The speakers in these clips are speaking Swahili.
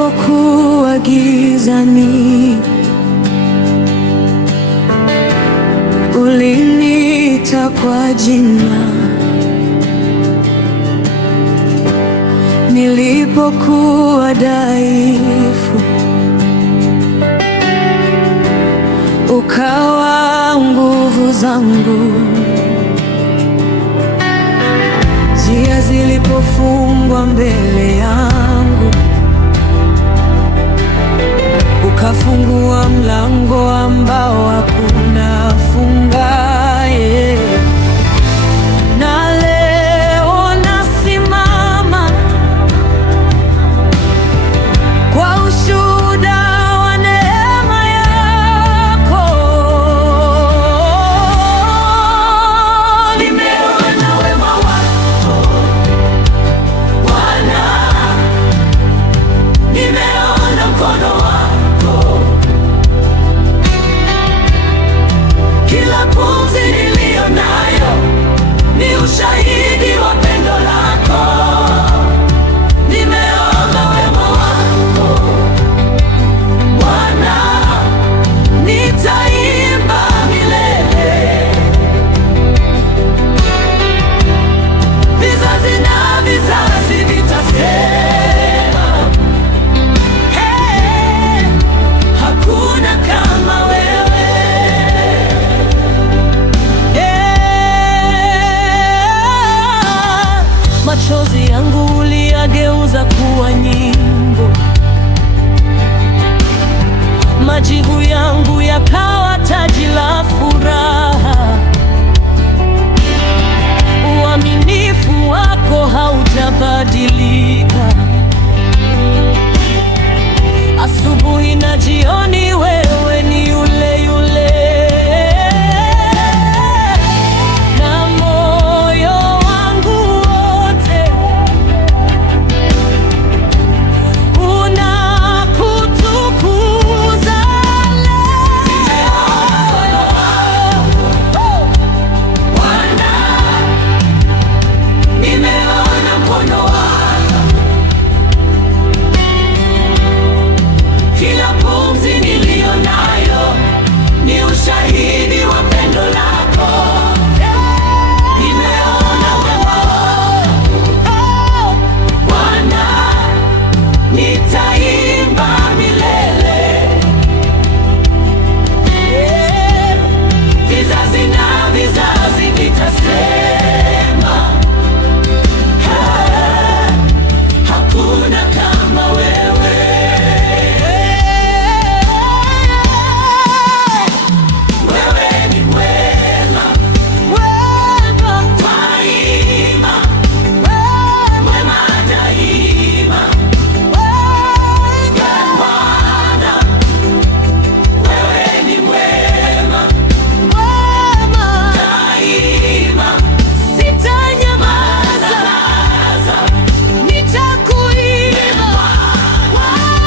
nilipokuwa gizani, uliniita kwa jina. Nilipokuwa dhaifu, ukawa nguvu zangu. Njia zilipofungwa mbele yangu, ukafungua mlango ambao hakuna fungaye. Na leo nasimama kwa ushuhuda wa neema yako. Nimeona wema wako Bwana, nimeona mkono wako. Kila pumzi niliyo nayo ni ushahidi wa pendo lako. Nimeona wema wako Bwana, nitaimba milele. Vizazi na vizazi vitasema, hey, hakuna kama wewe. Machozi yangu uliyageuza kuwa nyimbo, majivu yangu yakawa taji la furaha. Uaminifu wako hautabadilika. Asubuhi na jioni wewe ni yule yule. Na moyo wangu wote unakutukuza Bwana. Nimeona mkono wako, kila pumzi niliyo nayo ni ushahidi wa pendo lako. Nimeona wema wako Bwana, nitaimba milele. Vizazi na vizazi vitasema, hakuna kama wewe. Wewe ni mwema, daima, mwema daima. Bwana, wewe ni mwema, daima. Sitanyamaza, nitakuimba. Wewe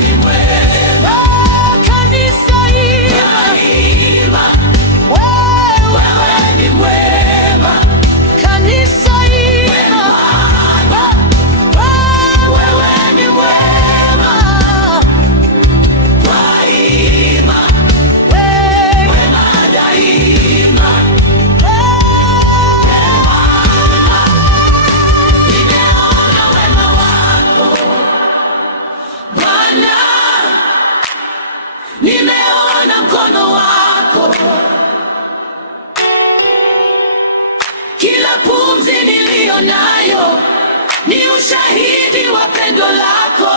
ni mwema, kanisa imba. Wewe ni mwema, kanisa imba. Wewe ni mwema, daima, mwema daima. Nimeona wema wako Bwana, nimeona mkono wako. Kila pumzi niliyo nayo ni ushahidi wa pendo lako.